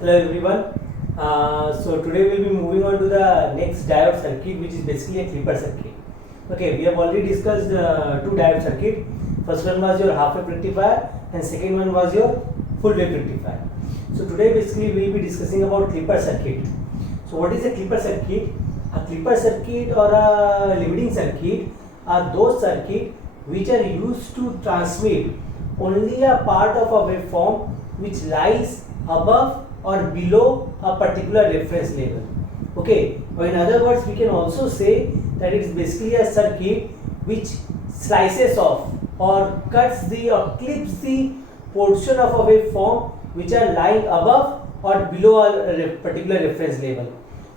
Hello everyone. So today we'll be moving on to the next diode circuit, which is basically a clipper circuit. Okay, we have already discussed two diode circuit. First one was your half wave rectifier, and second one was your full wave rectifier. So today basically we'll be discussing about clipper circuit. So what is a clipper circuit? A clipper circuit or a limiting circuit are those circuit which are used to transmit only a part of a waveform which lies above or below a particular reference level. Okay, or in other words, we can also say that it is basically a circuit which slices off or cuts the or clips the portion of a waveform which are lying above or below a particular reference level.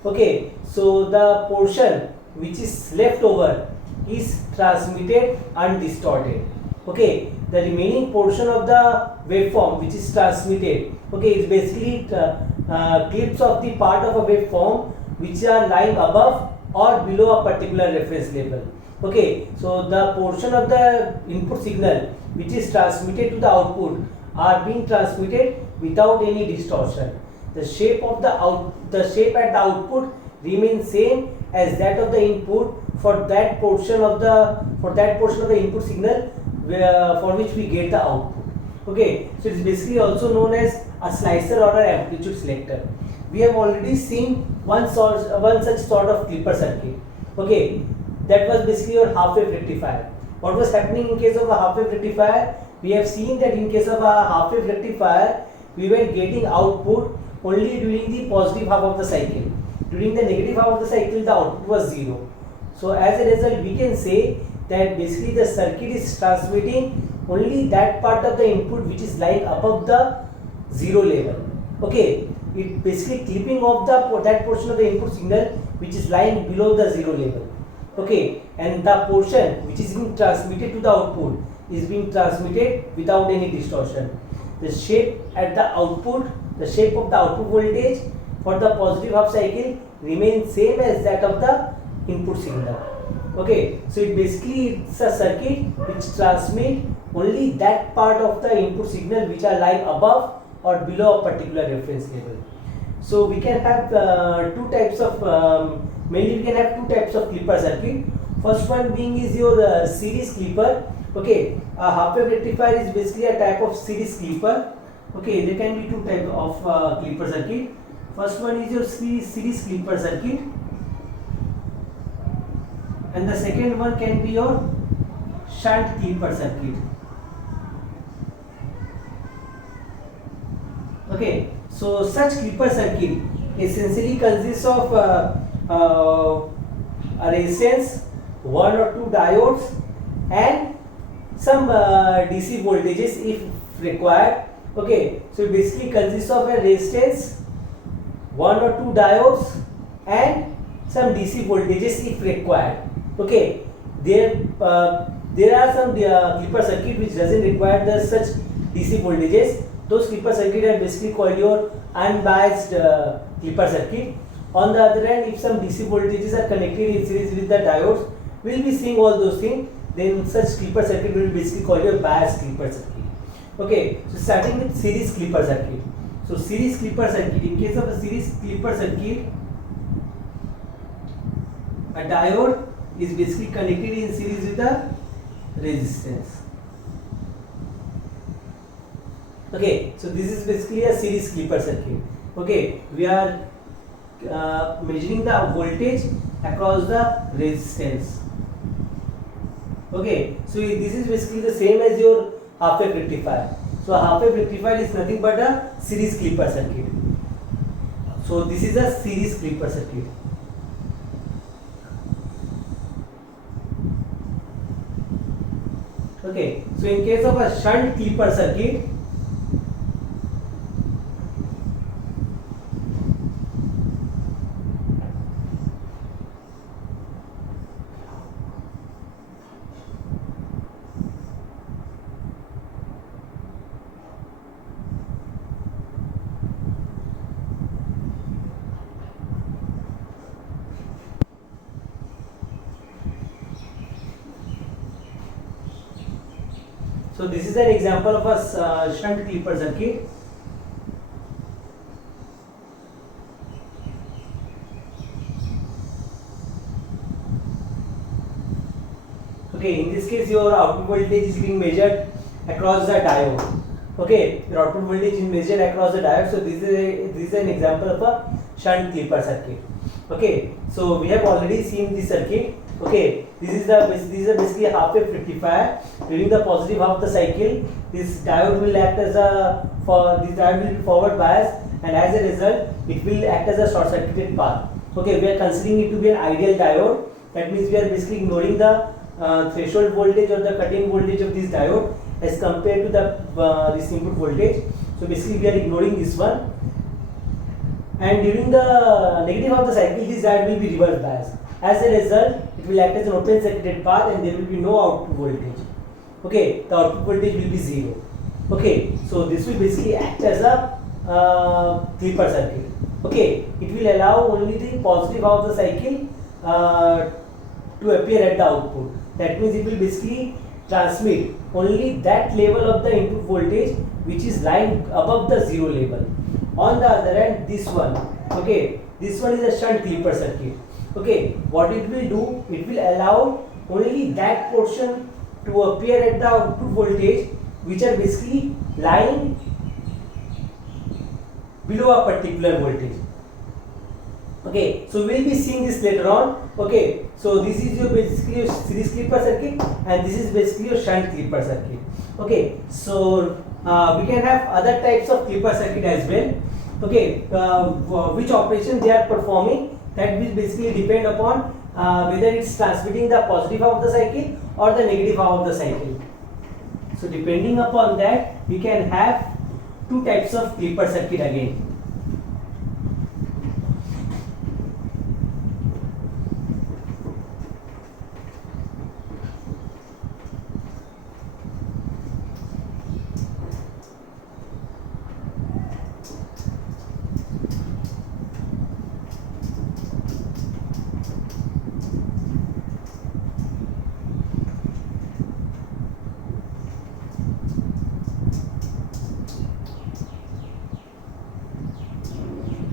Okay, so the portion which is left over is transmitted undistorted. Okay, the remaining portion of the waveform which is transmitted, okay, is basically clips of the part of a waveform which are lying above or below a particular reference level. Okay, so the portion of the input signal which is transmitted to the output are being transmitted without any distortion. The shape at the output remains same as that of the input for that portion of the input signal for which we get the output. Okay, so it is basically also known as a slicer or an amplitude selector. We have already seen one such sort of clipper circuit. Okay, that was basically your half wave rectifier. What was happening in case of a half wave rectifier? We have seen that in case of a half wave rectifier, we were getting output only during the positive half of the cycle. During the negative half of the cycle, the output was 0. So as a result, we can say that basically the circuit is transmitting only that part of the input which is lying above the 0 level. Okay, it basically clipping off that portion of the input signal which is lying below the 0 level. Okay, and the portion which is being transmitted to the output is being transmitted without any distortion. The shape of the output voltage for the positive half cycle remains same as that of the input signal. Okay, so it's a circuit which transmit only that part of the input signal which are lying above or below a particular reference level. So we can have mainly we can have two types of clipper circuit. First one being is your series clipper. Okay, a half wave rectifier is basically a type of series clipper. Okay, there can be two types of clipper circuit. First one is your series clipper circuit, and the second one can be your shunt clipper circuit. Okay, so such clipper circuit essentially consists of a resistance, one or two diodes, and some DC voltages if required. Okay, so it basically consists of a resistance, one or two diodes, and some DC voltages if required. Okay, there are some clipper circuit which doesn't require such DC voltages. Those clipper circuit are basically called your unbiased clipper circuit. On the other hand, if some DC voltages are connected in series with the diodes, we'll be seeing all those things. Then such clipper circuit will be basically called your biased clipper circuit. Okay, so starting with series clipper circuit. So series clipper circuit, in case of a series clipper circuit, a diode is basically connected in series with the resistance. Okay, so this is basically a series clipper circuit. Okay, we are measuring the voltage across the resistance. Okay, so this is basically the same as your half wave rectifier. So a half wave rectifier is nothing but a series clipper circuit. So this is a series clipper circuit. Okay, so in case of a shunt clipper circuit, so this is an example of a shunt clipper circuit. Okay, in this case your output voltage is being measured across the diode. Okay, your output voltage is measured across the diode. So this is an example of a shunt clipper circuit. Okay, so we have already seen this circuit. Okay, this is basically a half wave rectifier. During the positive half of the cycle, this diode will act as this diode will be forward bias, and as a result, it will act as a short circuited path. Okay, we are considering it to be an ideal diode. That means we are basically ignoring the threshold voltage or the cutting voltage of this diode as compared to the this input voltage. So basically we are ignoring this one, and during the negative of the cycle, this diode will be reverse biased. As a result, it will act as an open circuited path and there will be no output voltage. Okay, the output voltage will be 0. Okay, so this will basically act as a clipper circuit. Okay, it will allow only the positive half of the cycle to appear at the output. That means it will basically transmit only that level of the input voltage which is lying above the 0 level. On the other hand, this one, okay, this one is a shunt clipper circuit. Okay, what it will do, it will allow only that portion to appear at the output voltage which are basically lying below a particular voltage. Okay, so we will be seeing this later on. Okay, so this is your basically your series clipper circuit and this is basically your shunt clipper circuit. Okay, so we can have other types of clipper circuit as well. Okay, which operation they are performing, that will basically depend upon whether it's transmitting the positive half of the cycle or the negative half of the cycle. So depending upon that, we can have two types of clipper circuit again.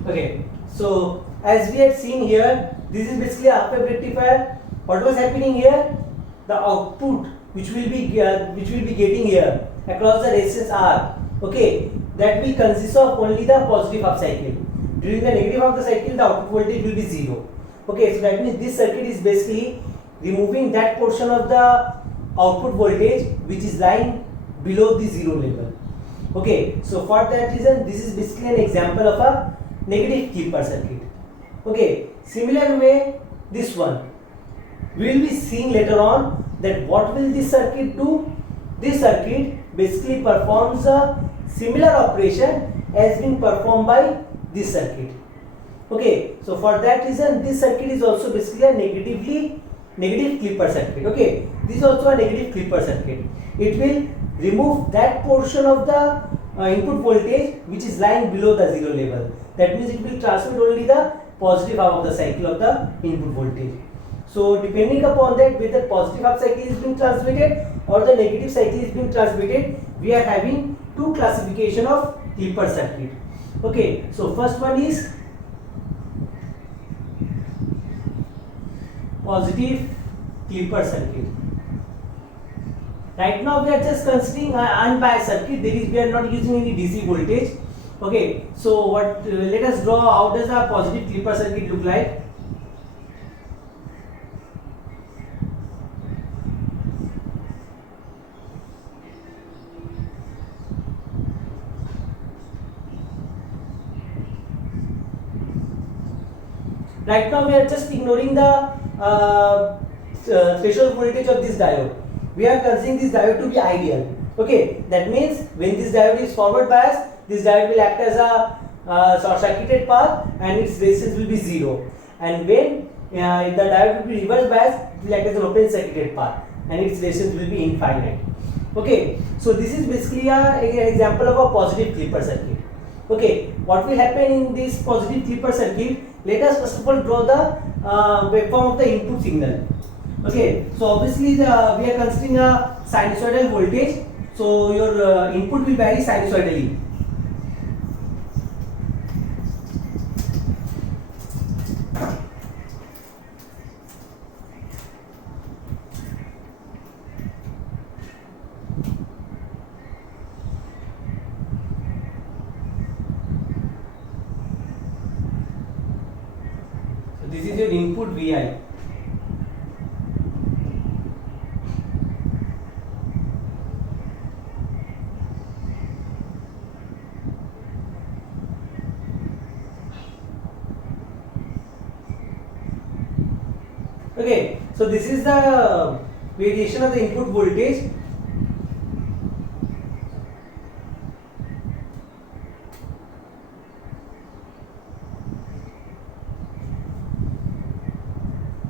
Okay, so as we had seen here, this is basically a half wave rectifier. What was happening here? The output which will be getting here across the resistance R, okay, that will consist of only the positive half cycle. During the negative half of the cycle, the output voltage will be 0. Okay, so that means this circuit is basically removing that portion of the output voltage which is lying below the 0 level. Okay, so for that reason, this is basically an example of a negative clipper circuit. Okay, similar way this one we will be seeing later on that what will this circuit do. This circuit basically performs a similar operation as been performed by this circuit. Okay, so for that reason this circuit is also basically a negative clipper circuit. Okay, this is also a negative clipper circuit. It will remove that portion of the input voltage which is lying below the 0 level. That means it will transmit only the positive half of the cycle of the input voltage. So depending upon that, whether positive half cycle is being transmitted or the negative cycle is being transmitted, we are having two classification of clipper circuit. Okay, so first one is positive clipper circuit. Right now we are just considering an unbiased circuit. We are not using any DC voltage. Okay, so let us draw how does a positive clipper circuit look like. Right now we are just ignoring the threshold voltage of this diode. We are considering this diode to be ideal. Okay, that means when this diode is forward biased, this diode will act as a short circuited path and its resistance will be 0. And when the diode will be reverse biased, it will act as an open circuited path and its resistance will be infinite. Okay, so this is basically an example of a positive clipper circuit. Okay, what will happen in this positive clipper circuit? Let us first of all draw the waveform of the input signal. Okay, so obviously we are considering a sinusoidal voltage, so your input will vary sinusoidally. Vi. Okay, so this is the variation of the input voltage.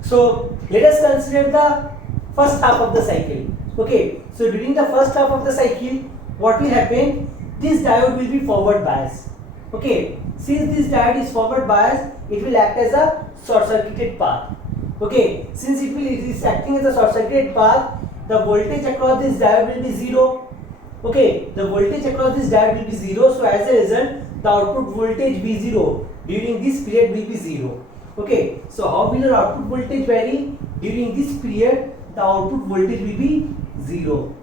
So let us consider the first half of the cycle. Okay, so during the first half of the cycle, what will happen? This diode will be forward biased. Okay, since this diode is forward biased, it will act as a short circuited path. Okay, since it is acting as a short circuited path, the voltage across this diode will be zero. Okay, the voltage across this diode will be zero. So as a result, the output voltage V0 during this period will be zero. Okay, so how will your output voltage vary? During this period, the output voltage will be zero.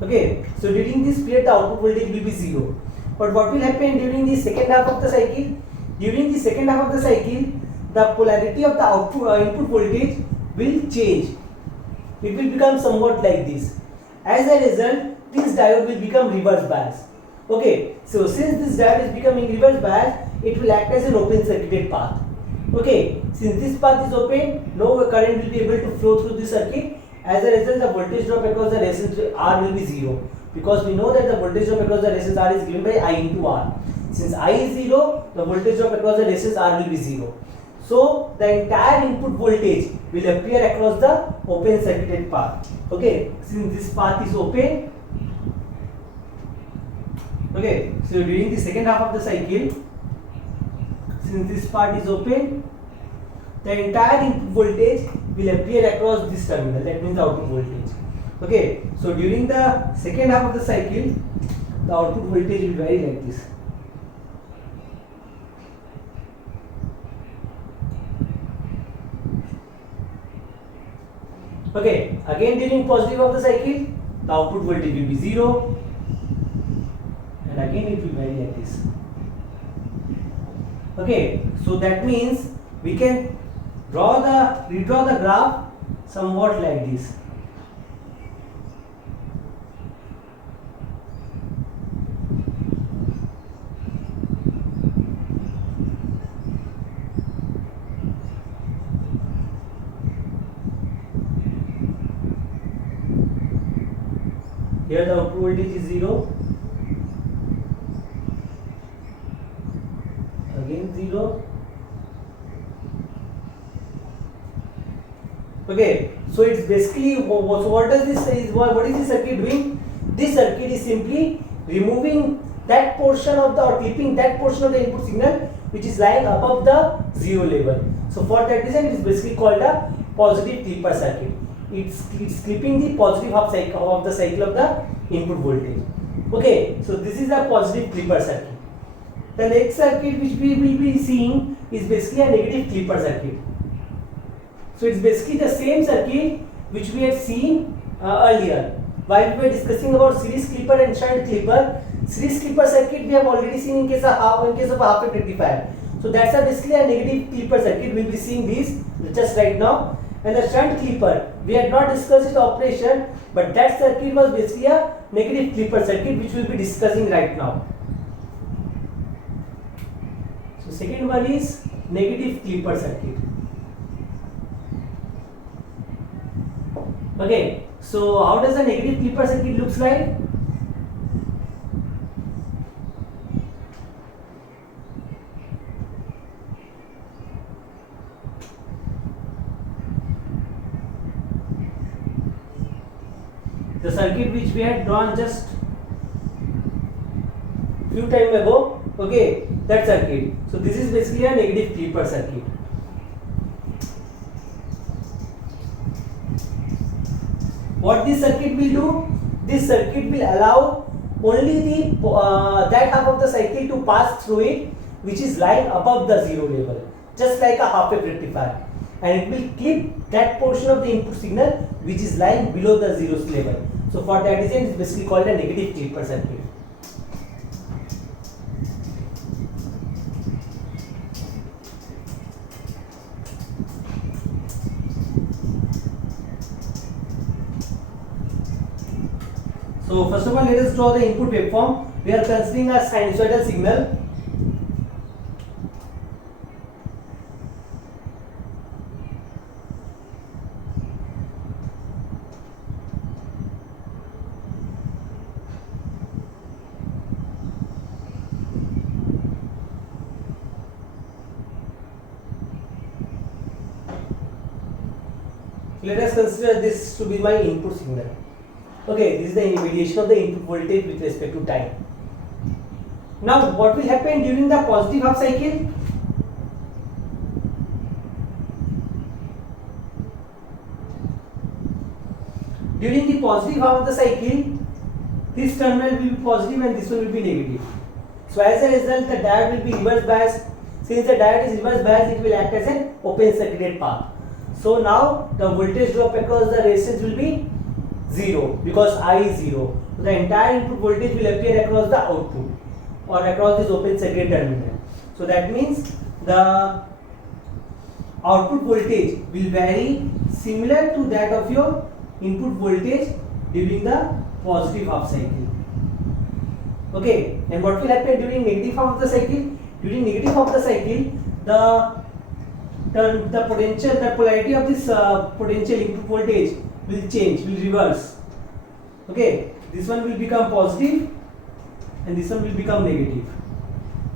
Okay, so during this period, the output voltage will be zero. But what will happen during the second half of the cycle? During the second half of the cycle, the polarity of the output input voltage will change. It will become somewhat like this. As a result, this diode will become reverse biased. Okay, so since this diode is becoming reverse biased, it will act as an open circuited path. Okay, since this path is open, no current will be able to flow through this circuit. As a result, the voltage drop across the resistance R will be zero, because we know that the voltage drop across the resistance R is given by I into R. Since I is zero, the voltage drop across the resistance R will be zero. So the entire input voltage will appear across the open circuited path. Okay, since this path is open. Okay, so during the second half of the cycle, since this part is open, the entire input voltage will appear across this terminal. That means the output voltage. Okay, so during the second half of the cycle, the output voltage will vary like this. Okay, again during positive of the cycle, the output voltage will be zero, and again it will vary like this. Okay, so that means we can redraw the graph somewhat like this. Here the output voltage is zero, again zero. Okay, so it's basically, so what does this is, what is this circuit doing? This circuit is simply removing that portion of the, or clipping that portion of the input signal which is lying above the zero level. So for that reason, it is basically called a positive clipper circuit. It's clipping the positive half cycle of the cycle of the input voltage. Okay, so this is a positive clipper circuit. The next circuit which we will be seeing is basically a negative clipper circuit. So it's basically the same circuit which we had seen earlier while we were discussing about series clipper and shunt clipper. Series clipper circuit we have already seen in case of half wave rectifier. So that's basically a negative clipper circuit. We'll be seeing this just right now. And the shunt clipper, we had not discussed its operation, but that circuit was basically a negative clipper circuit which we'll be discussing right now. So second one is negative clipper circuit. Okay, so how does a negative clipper circuit looks like? The circuit which we had drawn just few time ago, okay, that circuit. So this is basically a negative clipper circuit. What this circuit will do? This circuit will allow only the that half of the cycle to pass through it which is lying above the zero level, just like a half wave rectifier, and it will clip that portion of the input signal which is lying below the zeros level. So for that reason, it is basically called a negative clipper circuit. So first of all, let us draw the input waveform. We are considering a sinusoidal signal. Let us consider this to be my input signal. Okay, this is the variation of the input voltage with respect to time. Now, what will happen during the positive half cycle? During the positive half of the cycle, this terminal will be positive and this one will be negative. So, as a result, the diode will be reverse biased. Since the diode is reverse biased, it will act as an open circuited path. So now the voltage drop across the resistance will be 0 because I is 0. So the entire input voltage will appear across the output or across this open circuit terminal. So that means the output voltage will vary similar to that of your input voltage during the positive half cycle. Okay, and what will happen during negative half of the cycle? During negative half of the cycle, the potential, the polarity of this potential input voltage will change, will reverse. Okay, this one will become positive and this one will become negative.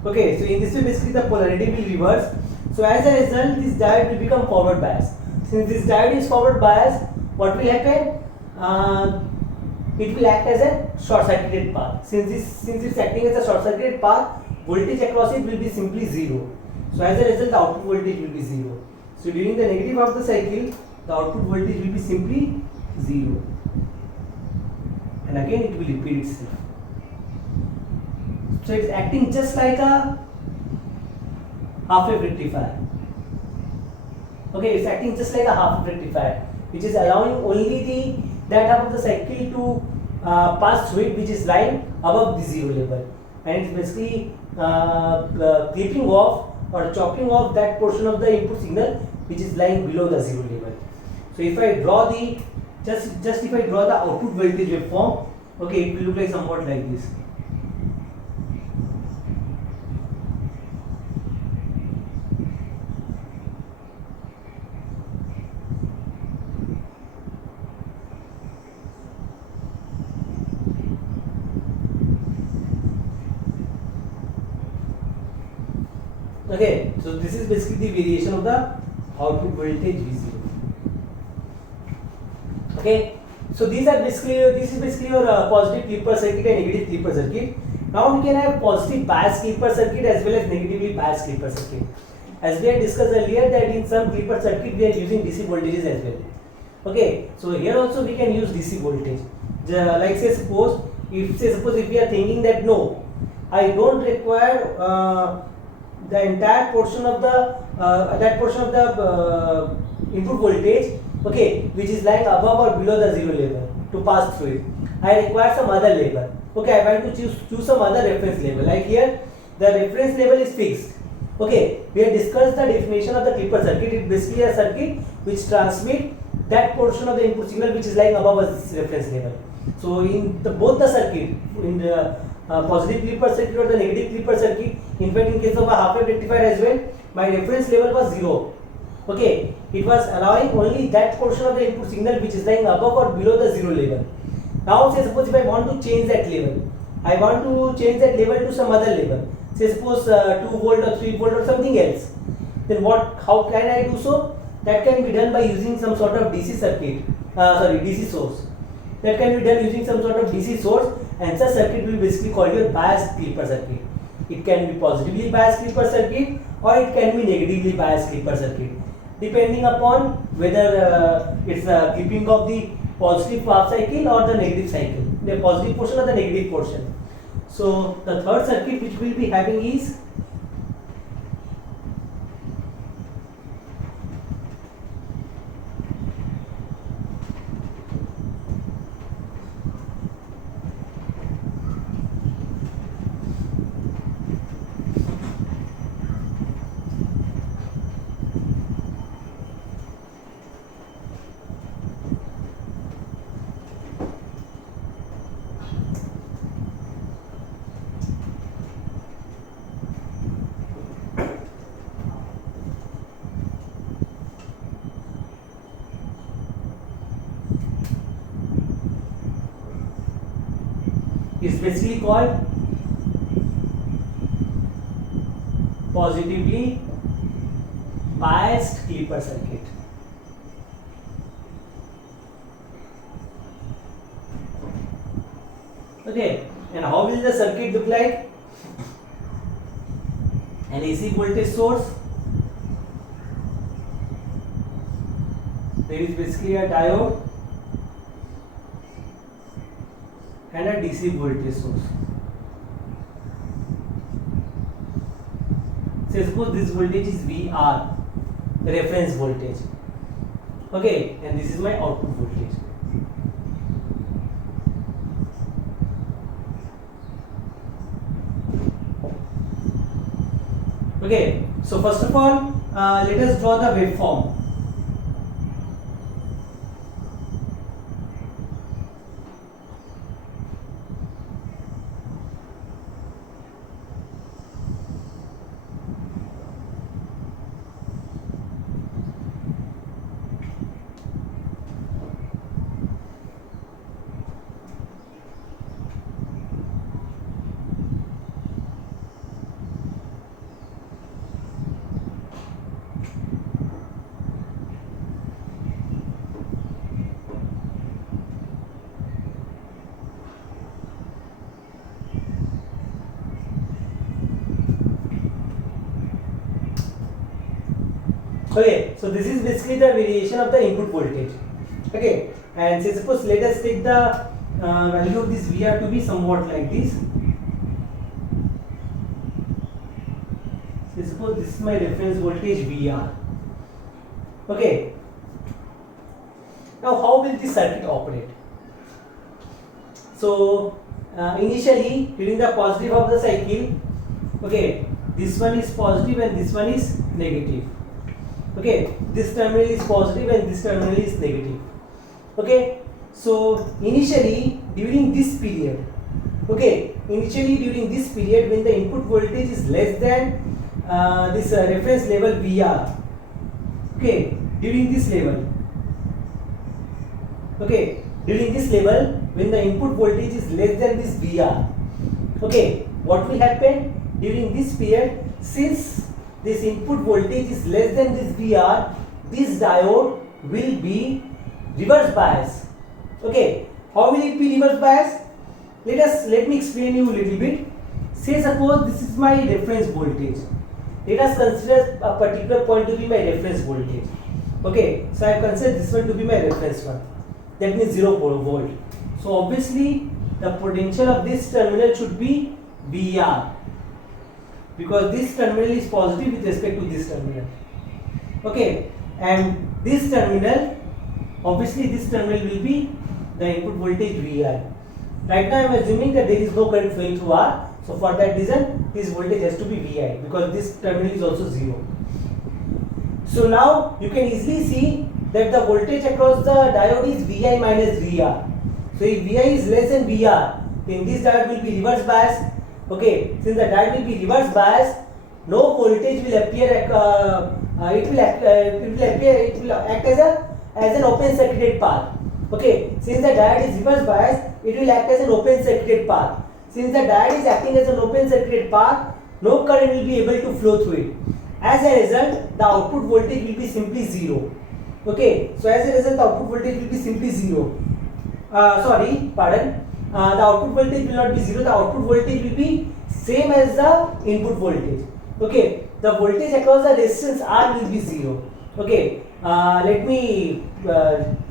Okay, so in this way basically the polarity will reverse. So as a result, this diode will become forward biased. Since this diode is forward biased, what will happen? It will act as a short circuited path. Since it's acting as a short circuited path, voltage across it will be simply 0. So as a result, the output voltage will be 0. So during the negative half of the cycle, the output voltage will be simply 0. And again it will repeat itself. So it's acting just like a half-wave rectifier. Okay, it's acting just like a half-wave rectifier, which is allowing only that half of the cycle to pass through it, which is lying above the 0 level, and it's basically clipping off or chopping off that portion of the input signal which is lying below the 0 level. So if I draw the if I draw the output voltage waveform, okay, it will look like somewhat like this. Okay, so this is basically the variation of the output voltage V0. Okay, so this is basically your positive clipper circuit and negative clipper circuit. Now we can have positive bias clipper circuit as well as negatively biased clipper circuit. As we had discussed earlier that in some clipper circuit we are using DC voltages as well. Okay, so here also we can use DC voltage. Like suppose if we are thinking that no, I don't require the entire portion of the input voltage, okay, which is lying above or below the 0 level to pass through it. I require some other level. Okay, I want to choose some other reference level. Like here, the reference level is fixed. Okay, we have discussed the definition of the clipper circuit. It is basically a circuit which transmits that portion of the input signal which is lying above a reference level. So in both the circuit, in the positive clipper circuit or the negative clipper circuit, in fact in case of a half-wave rectifier as well, my reference level was 0. Okay, it was allowing only that portion of the input signal which is lying above or below the 0 level. Now say suppose if I want to change that level, I want to change that level to some other level, say suppose 2 volt or 3 volt or something else, then how can I do so? That can be done by using some sort of DC circuit, DC source. That can be done using some sort of DC source, and such circuit will basically call your biased clipper circuit. It can be positively biased clipper circuit or it can be negatively biased clipper circuit, depending upon whether it's a clipping of the positive half cycle or the negative cycle, the positive portion or the negative portion. So the third circuit which we will be having is is basically called positively biased Clipper circuit. Okay, and how will the circuit look like? An AC voltage source. There is basically a diode and a DC voltage source. So suppose this voltage is VR, reference voltage. Okay, and this is my output voltage. Okay, so first of all, let us draw the waveform. Okay, so this is basically the variation of the input voltage. Okay, and say suppose let us take the value of this VR to be somewhat like this. Say suppose this is my reference voltage VR. Okay, now how will this circuit operate? So initially during the positive of the cycle, okay, this one is positive and this one is negative. Okay, this terminal is positive and this terminal is negative. Okay, so initially during this period, when the input voltage is less than this reference level VR, okay, during this level, when the input voltage is less than this VR, okay, what will happen during this period? Since this input voltage is less than this VR, this diode will be reverse bias. Okay, how will it be reverse bias? Let me explain you a little bit. Say suppose this is my reference voltage. Let us consider a particular point to be my reference voltage. Okay, so I have considered this one to be my reference one. That means 0 volt. So obviously the potential of this terminal should be VR, because this terminal is positive with respect to this terminal. Okay, and this terminal, obviously this terminal will be the input voltage VI. Right now I am assuming that there is no current flowing through R, so for that reason this voltage has to be VI, because this terminal is also 0. So now you can easily see that the voltage across the diode is VI minus VR. So if VI is less than VR, then this diode will be reverse biased. Okay, since the diode will be reverse biased, no voltage will appear. It will act as an open circuited path. Okay, since the diode is reverse biased, it will act as an open circuited path. Since the diode is acting as an open circuited path, no current will be able to flow through it. As a result, the output voltage will be simply 0. Okay, so as a result, the output voltage will be simply 0. The output voltage will not be 0. The output voltage will be same as the input voltage. Okay, the voltage across the resistance R will be 0. Okay, let me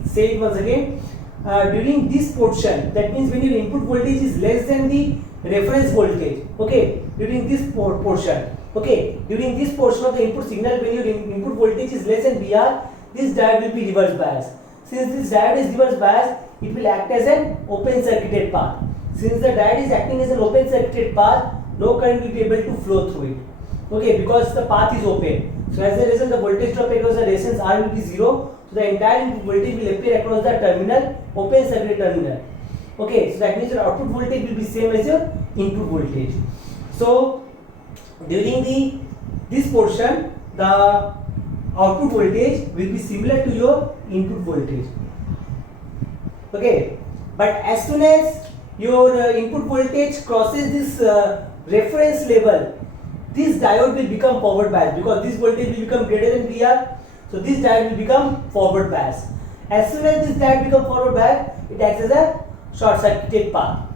say it once again. During this portion, that means when your input voltage is less than the reference voltage. Okay, during this portion. Okay, during this portion of the input signal, when your input voltage is less than VR, this diode will be reverse biased. Since this diode is reverse biased, it will act as an open circuited path. Since the diode is acting as an open circuited path, no current will be able to flow through it. Okay, because the path is open. So as a result, the voltage drop across the resistance R will be 0. So the entire input voltage will appear across the terminal, open circuit terminal. Okay, so that means your output voltage will be same as your input voltage. So during this portion, the output voltage will be similar to your input voltage. Okay, but as soon as your input voltage crosses this reference level, this diode will become forward bias, because this voltage will become greater than VR. So this diode will become forward bias. As soon as this diode becomes forward bias, it acts as a short circuited path.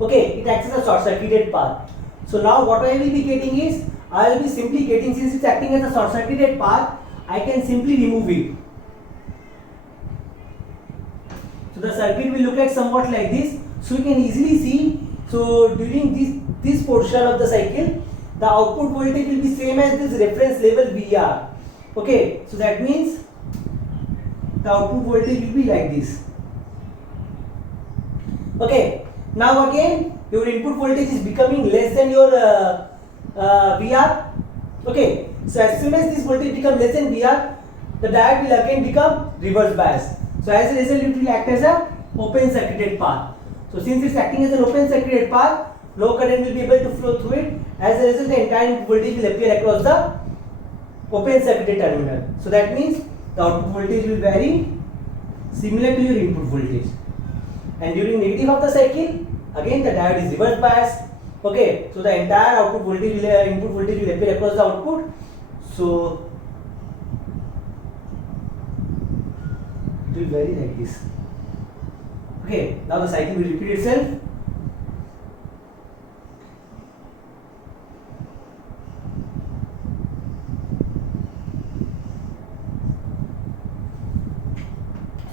Okay, it acts as a short circuited path. So now what I will be getting is, I will be simply getting, since it's acting as a short circuited path, I can simply remove it. So the circuit will look like somewhat like this. So you can easily see, so during this portion of the cycle, the output voltage will be same as this reference level VR. Okay, so that means the output voltage will be like this. Okay, now again your input voltage is becoming less than your VR. Okay, so as soon as this voltage becomes less than VR, the diode will again become reverse bias. So as a result, it will act as a open circuited path. So since it's acting as an open circuited path, no current will be able to flow through it. As a result, the entire voltage will appear across the open circuited terminal. So that means the output voltage will vary similar to your input voltage. And during negative of the cycle, again the diode is reverse bias. Okay, so the entire output voltage will, input voltage will appear across the output. So it will vary like this. Okay, now the cycle will repeat itself.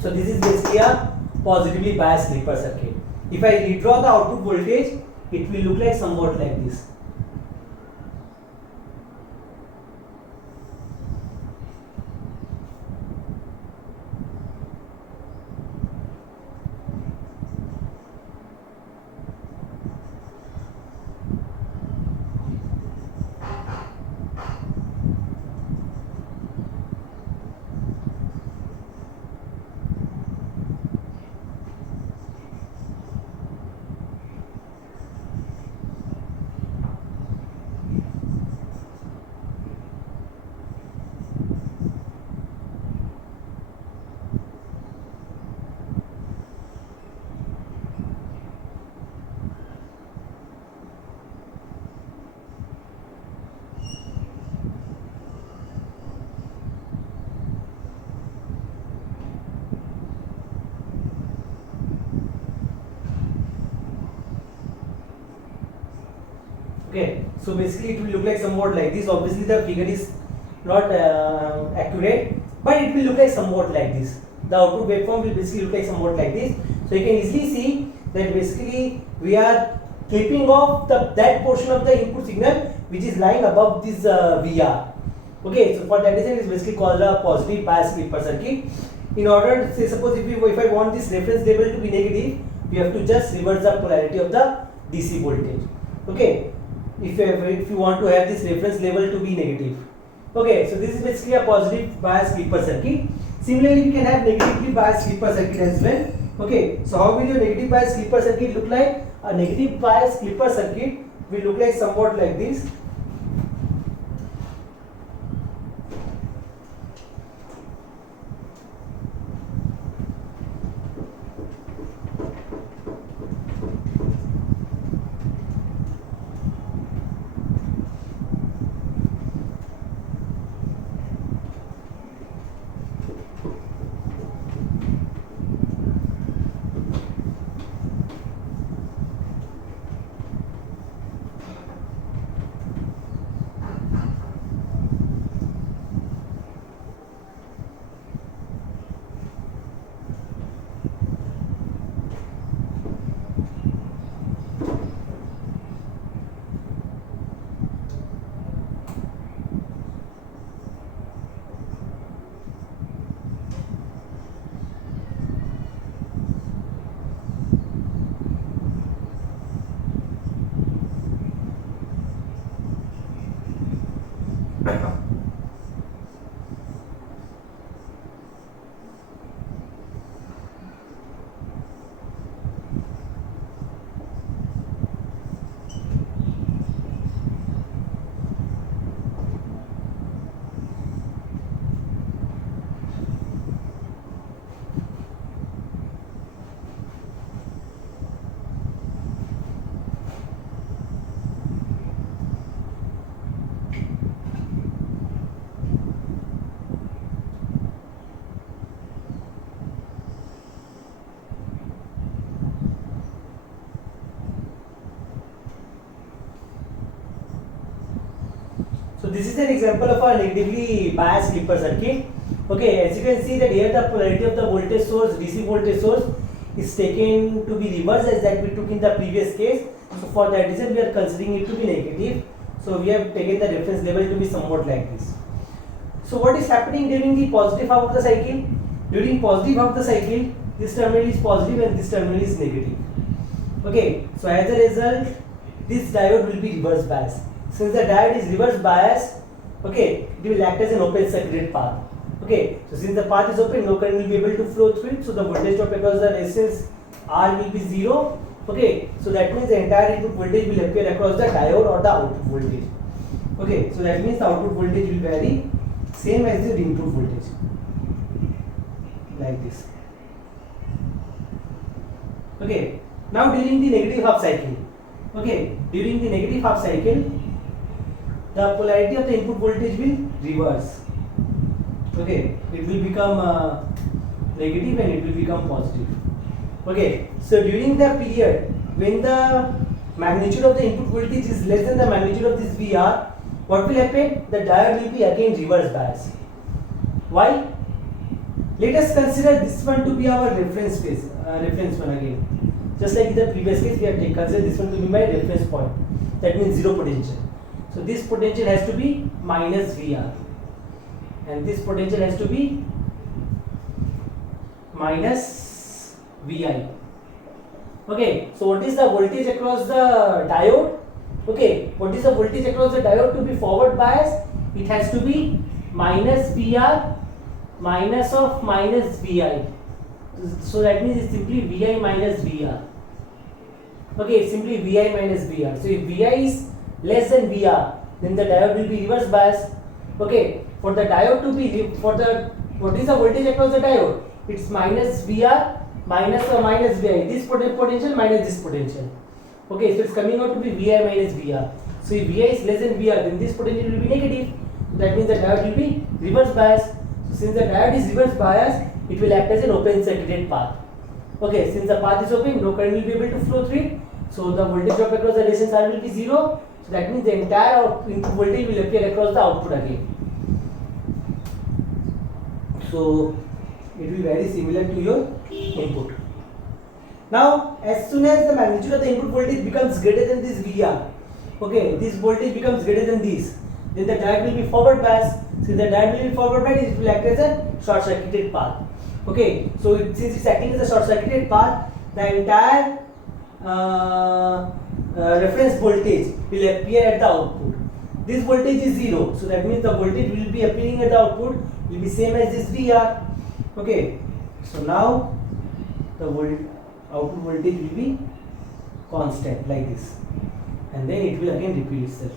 So this is basically a positively biased slipper circuit. If I redraw the output voltage, it will look like somewhat like this. Okay, so basically it will look like somewhat like this. Obviously the figure is not accurate, but it will look like somewhat like this. The output waveform will basically look like somewhat like this. So you can easily see that basically we are clipping off that portion of the input signal which is lying above this VR. Okay, so for that reason it is basically called a positive bias slipper circuit. In order, say suppose if I want this reference level to be negative, we have to just reverse the polarity of the DC voltage. Okay, if you want to have this reference level to be negative. Okay, so this is basically a positive bias slipper circuit. Similarly, we can have negatively biased slipper circuit as well. Okay, so how will your negative bias slipper circuit look like? A negative bias slipper circuit will look like somewhat like this. this is an example of a negatively biased Clipper circuit. Okay, as you can see that here the polarity of the voltage source, DC voltage source, is taken to be reverse as that we took in the previous case. So for that reason we are considering it to be negative. So we have taken the reference level to be somewhat like this. So what is happening during the positive half of the cycle? During positive half of the cycle, this terminal is positive and this terminal is negative. Okay, so as a result, this diode will be reverse biased. Since the diode is reverse biased, okay, it will act as an open circuited path. Okay, so since the path is open, no current will be able to flow through it. So the voltage drop across the resistance R will be 0. Okay, so that means the entire input voltage will appear across the diode or the output voltage. Okay, so that means the output voltage will vary same as the input voltage, like this. Okay, now during the negative half cycle, okay, during the negative half cycle, the polarity of the input voltage will reverse. Okay, it will become negative and it will become positive. Okay, so during the period when the magnitude of the input voltage is less than the magnitude of this VR, what will happen? The diode will be again reverse biased. Why? Let us consider this one to be our reference phase, reference one again. Just like in the previous case, we have considered this one to be my reference point. That means zero potential. So this potential has to be minus VR, and this potential has to be minus Vi. Okay, so what is the voltage across the diode? Okay, what is the voltage across the diode to be forward biased? It has to be minus VR minus of minus Vi. So that means it's simply Vi minus VR. Okay, it's simply Vi minus VR. So if Vi is less than VR, then the diode will be reverse biased. Okay, for the diode to be what is the voltage across the diode? It's minus VR minus or minus Vi. This potential minus this potential. Okay, so it's coming out to be Vi minus VR. So if Vi is less than VR, then this potential will be negative. That means the diode will be reverse biased. So since the diode is reverse biased, it will act as an open circuited path. Okay, since the path is open, no current will be able to flow through it. So the voltage drop across the resistance R will be 0. So that means the entire input voltage will appear across the output again. So it will be very similar to your input. Now, as soon as the magnitude of the input voltage becomes greater than this VR, okay, this voltage becomes greater than this, then the diode will be forward biased. Since the diode will be forward biased, it will act as a short circuited path. Okay, so since it's acting as a short circuited path, the entire reference voltage will appear at the output. This voltage is 0, so that means the voltage will be appearing at the output will be same as this VR. Okay, so now the output voltage will be constant like this, and then it will again repeat itself.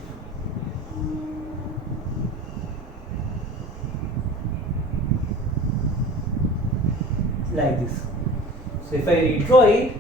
Like this. So if I redraw it,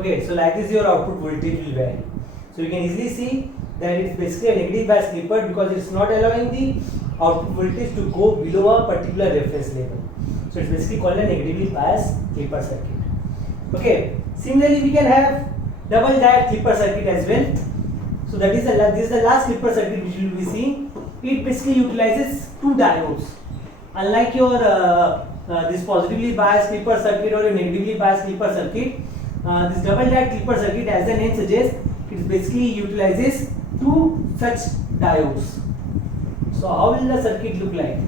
okay, so like this your output voltage will vary. So you can easily see that it's basically a negative bias Clipper because it's not allowing the output voltage to go below a particular reference level. So it's basically called a negatively biased Clipper circuit. Okay, similarly we can have double diode Clipper circuit as well. So that is this is the last Clipper circuit which you will be seeing. It basically utilizes two diodes. Unlike your this positively biased Clipper circuit or your negatively biased Clipper circuit, this double diode clipper circuit, as the name suggests, it basically utilizes two such diodes. So how will the circuit look like?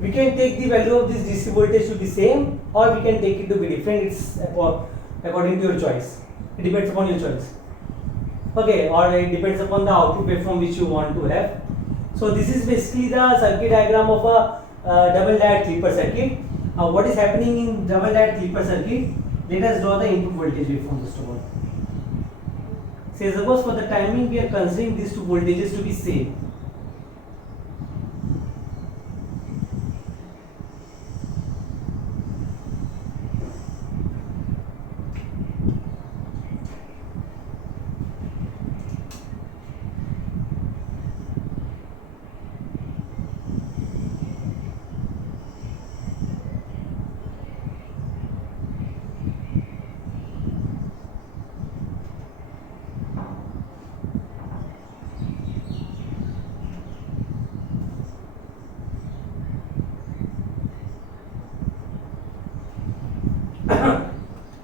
We can take the value of this DC voltage to be same, or we can take it to be different. It's according to your choice. It depends upon your choice. Okay, or it depends upon the output waveform which you want to have. So this is basically the circuit diagram of a double diode clipper circuit. What is happening in double diode clipper circuit? Let us draw the input voltage waveform first of all. Say suppose for the timing we are considering these two voltages to be same.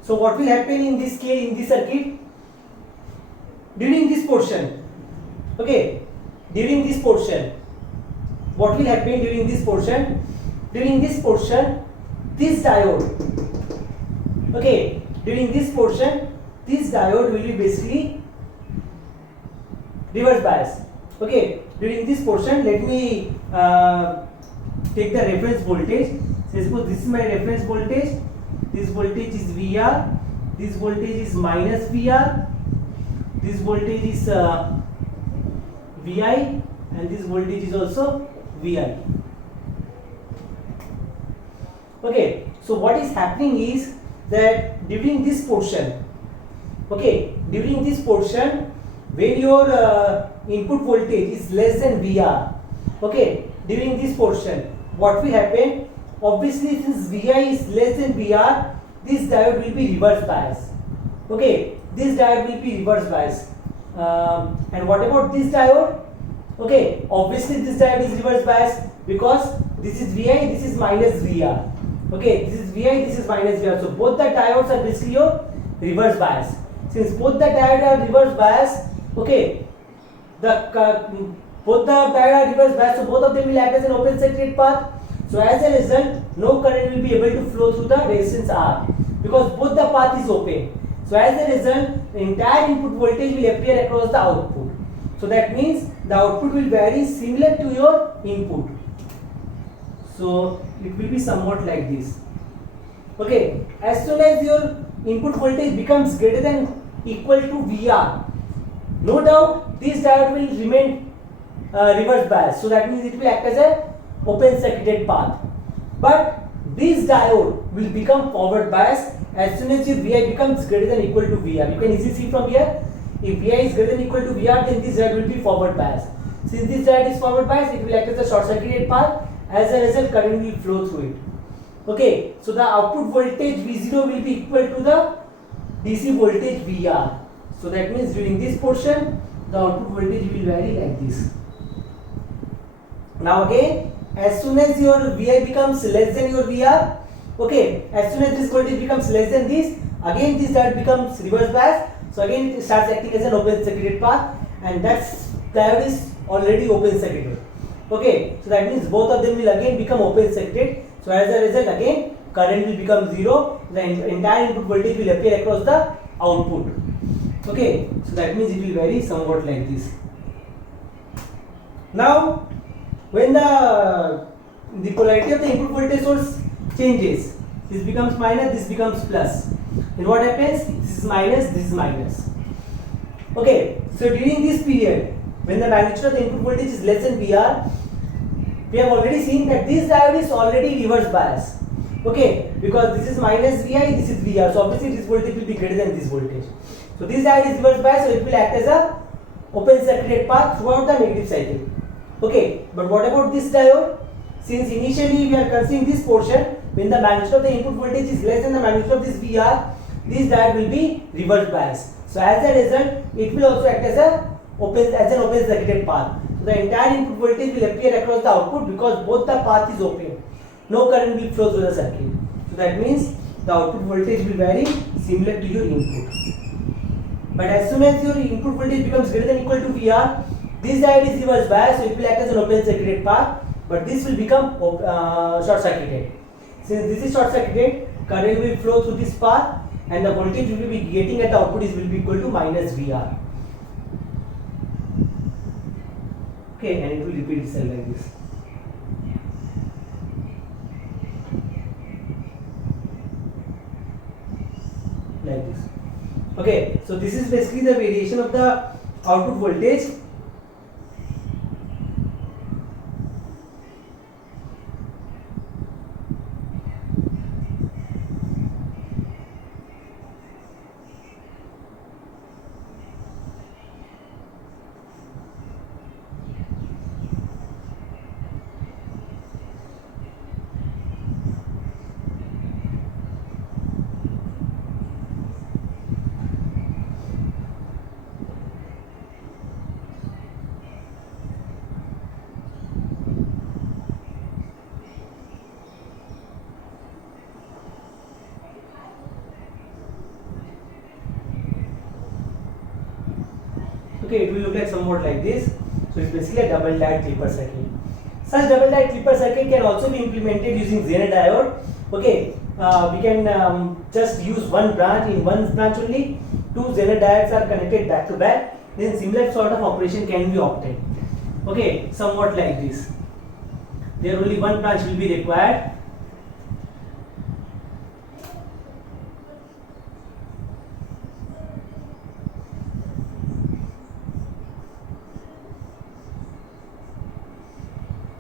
So what will happen in this case, in this circuit, during this portion, okay, during this portion, what will happen during this portion? During this portion, this diode, okay, during this portion, this diode will be basically reverse bias. Okay, during this portion, let me take the reference voltage. So suppose this is my reference voltage. This voltage is VR, this voltage is minus VR, this voltage is VI, and this voltage is also VI. Okay, so what is happening is that during this portion, okay, during this portion, when your input voltage is less than VR, okay, during this portion, what will happen? Obviously, since Vi is less than VR, this diode will be reverse bias. Okay, this diode will be reverse bias. And what about this diode? Okay, obviously this diode is reverse bias because this is Vi, this is minus VR. Okay, this is Vi, this is minus VR. So both the diodes are basically your reverse bias. Since both the diodes are reverse bias, okay, both the diodes are reverse bias, so both of them will act as an open circuit path. So as a result, no current will be able to flow through the resistance R because both the path is open. So as a result, the entire input voltage will appear across the output. So that means the output will vary similar to your input. So it will be somewhat like this. Okay, as soon as your input voltage becomes greater than equal to VR, no doubt this diode will remain reverse bias. So that means it will act as a open circuited path, but this diode will become forward bias as soon as your Vi becomes greater than equal to VR. You can easily see from here, if Vi is greater than equal to VR, then this diode will be forward bias. Since this diode is forward bias, it will act as a short circuited path. As a result, current will flow through it. Okay, so the output voltage V0 will be equal to the DC voltage VR. So that means during this portion, the output voltage will vary like this. Now again, as soon as your Vi becomes less than your VR, okay, as soon as this voltage becomes less than this, again this diode becomes reverse bias. So again it starts acting as an open circuited path, and that diode is already open circuited. Okay, so that means both of them will again become open circuited. So as a result, again current will become zero. The entire input voltage will appear across the output. Okay, so that means it will vary somewhat like this. Now, when the polarity of the input voltage source changes, this becomes minus, this becomes plus. Then what happens? This is minus, this is minus. Okay, so during this period, when the magnitude of the input voltage is less than VR, we have already seen that this diode is already reverse bias. Okay, because this is minus Vi, this is VR, so obviously this voltage will be greater than this voltage. So this diode is reverse bias, so it will act as a open circuited path throughout the negative cycle. Okay, but what about this diode? Since initially we are considering this portion, when the magnitude of the input voltage is less than the magnitude of this VR, this diode will be reverse bias. So as a result, it will also act as an open circuited path. So the entire input voltage will appear across the output because both the path is open. No current will flow through the circuit. So that means the output voltage will vary similar to your input. But as soon as your input voltage becomes greater than or equal to VR, this diode is reverse bias, so it will act as an open circuited path, but this will become short circuited. Since this is short circuited, current will flow through this path and the voltage we will be getting at the output will be equal to minus VR. Okay, and it will repeat itself like this. Like this. Okay, so this is basically the variation of the output voltage. Okay, it will look like somewhat like this. So it's basically a double diode clipper circuit. Such double diode clipper circuit can also be implemented using Zener diode. Okay, we can just use one branch. In one branch only, two Zener diodes are connected back to back. Then similar sort of operation can be obtained. Okay, somewhat like this. There only one branch will be required.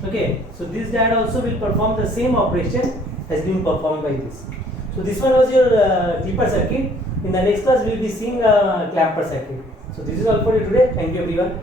Okay, so this diode also will perform the same operation as being performed by this. So this one was your clipper circuit. In the next class we will be seeing clamper circuit. So this is all for you today. Thank you everyone.